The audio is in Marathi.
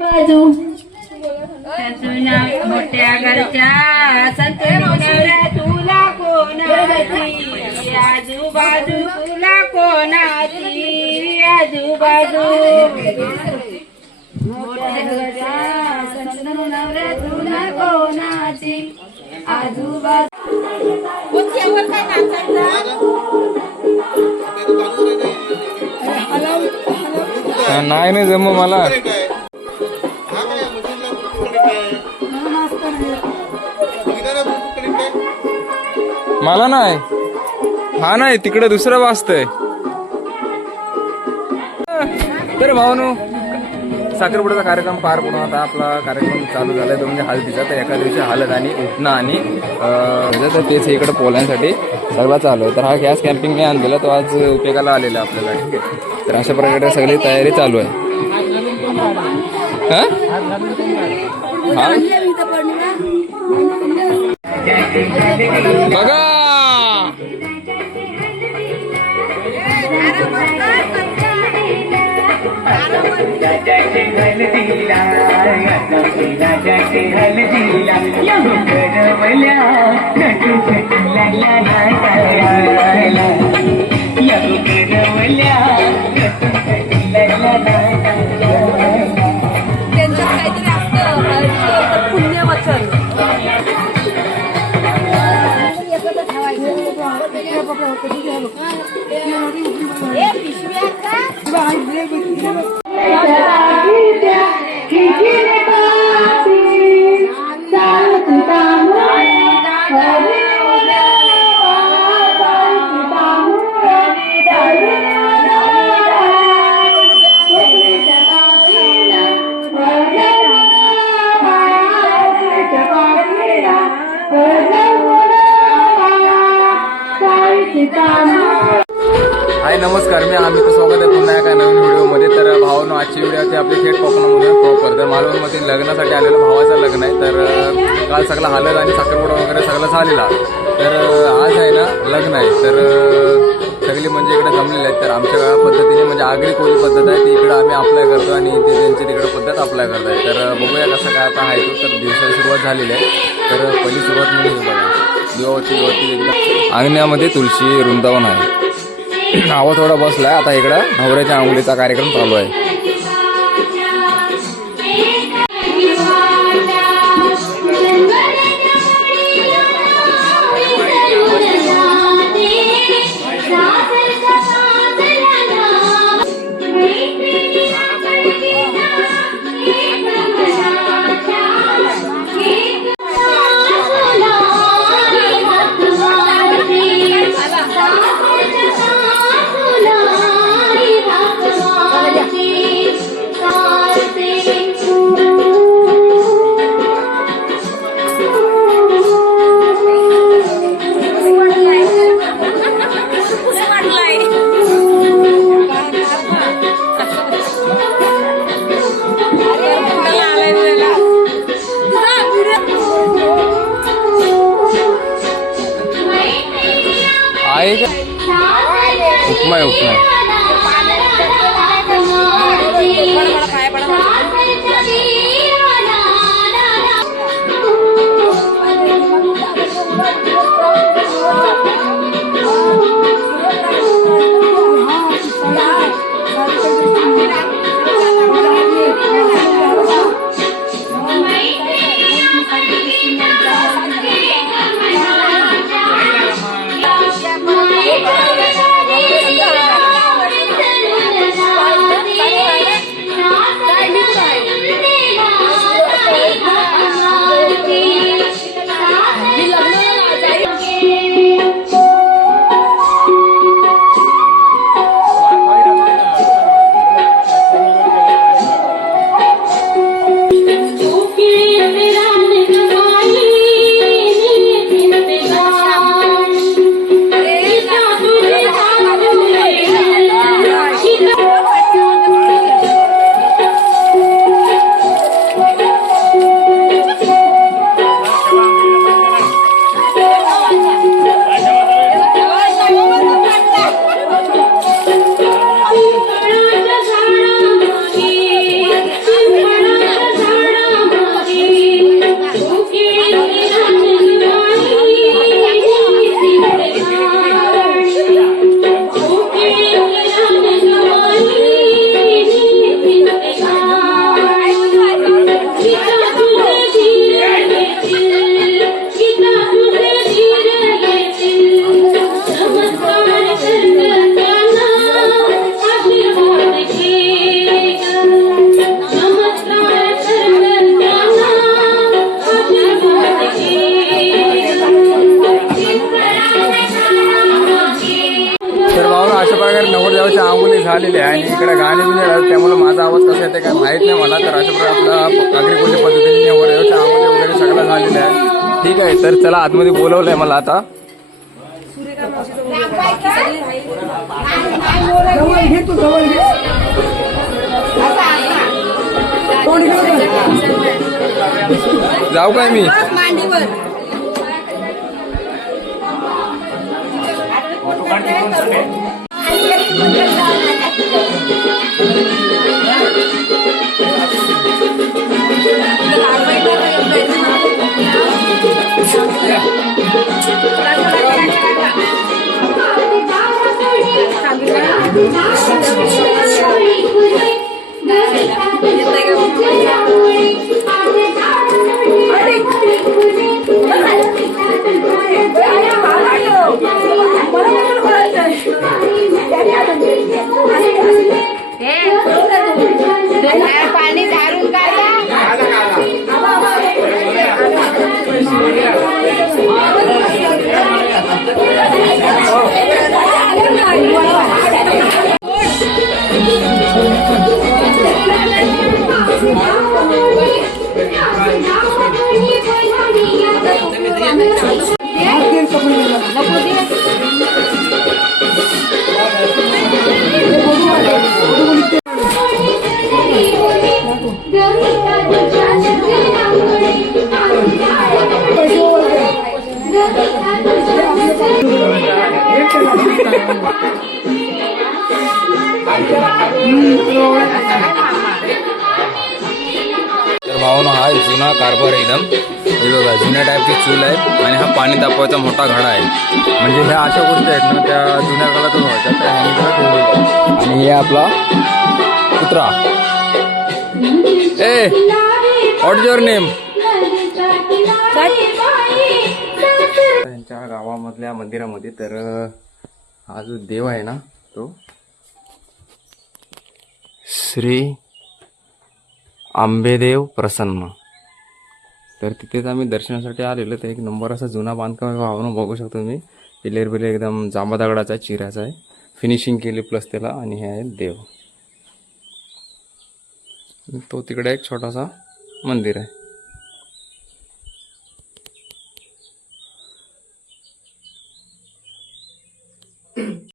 बाजू मोठ्या घरच्या नवऱ्या तुला कोणाची आजूबाजू तुला कोणाची आजूबाजू मोठ्या घरच्या नवऱ्या तुला कोणाची आजूबाजू नाही जम मला मला नाही हा नाही तिकडे दुसरं वाजतंय. तर भावानो साखरपुड्याचा कार्यक्रम पार पडून आता आपला कार्यक्रम चालू झालाय तो म्हणजे हळदीचा. तर एका दिवशी हळद आणि उठणं आणि तर तेच इकडे पोलांसाठी सगळं चालू आहे. तर हा गॅस कॅम्पिंग मी आणलेला तो आज उपयोगाला आलेला आपल्याला. ठीक आहे तर अशा प्रकारे सगळी तयारी चालू आहे. बघा हाय नमस्कार, मी आम्ही तर स्वागत आहे पुन्हा एका नवीन व्हिडिओमध्ये. तर भावानो आजची व्हिडिओ ती आपली थेट कोकणामध्ये प्रॉपर तर मालवणमध्ये लग्नासाठी आलेलं भावाचं लग्न आहे. तर काल सगळं हळद आणि साखरपुडा वगैरे सगळं झालेला. तर आज आहे ना लग्न आहे. तर सगळी म्हणजे इकडे जमलेले आहेत. तर आमच्या पद्धतीने म्हणजे आगरी कोळी पद्धत आहे ती इकडं आम्ही अप्लाय करतो आणि ते त्यांची तिकडे पद्धत अप्लाय करत आहे. तर बघूया कसं काय आता आहे तो. तर दिवसाची सुरुवात झालेली आहे. तर पहिली सुरुवात म्हणजे बघा दिवावरती एकदम अंगण्यामध्ये तुळशी वृंदावन आहे. आवाज थोडा बसलाय. आता इकडं नवऱ्याच्या आंघोळीचा कार्यक्रम चालू आहे. उपमा आहे उपमा. झालेली आहे आणि इकडे गाणे बिणे राहतात, त्यामुळे माझा आवाज कसा येते काय माहित नाही मला. तर अशा प्रकारे आपला नागरी कोणत्या पद्धतीने चहामध्ये वगैरे सगळं झालेलं आहे. ठीक आहे, तर चला आतमध्ये बोलवलंय मला आता. जाऊ काय मी? पाणी झाडून काढा. तर भावानो हा जुना कारभार एकदम हे बघा जुन्या टाईपची चूल आहे आणि हा पाणी तापवायचा मोठा घडा आहे. म्हणजे ह्या अशा गोष्टी आहेत ना त्या जुन्या काळातून व्हायच्या त्या ह्यांनी त्याला ठेवलेल्या आहेत. आणि हे आपला कुत्रा. ए व्हॉट इज युअर नेम? त्यांच्या गावामधल्या मंदिरामध्ये तर हा जो देव आहे ना तो श्री आंबेदेव प्रसन्न. तर तिथेच आम्ही दर्शनासाठी आलेलो. तर एक नंबर असा जुना बांधकाम भावना बघू शकतो तुम्ही. पिलेर बिले एकदम जांबा दगडाचा आहे, चिऱ्याचा आहे, फिनिशिंग केली प्लस त्याला. आणि हे आहे देव. तो तिकडे एक छोटासा मंदिर आहे.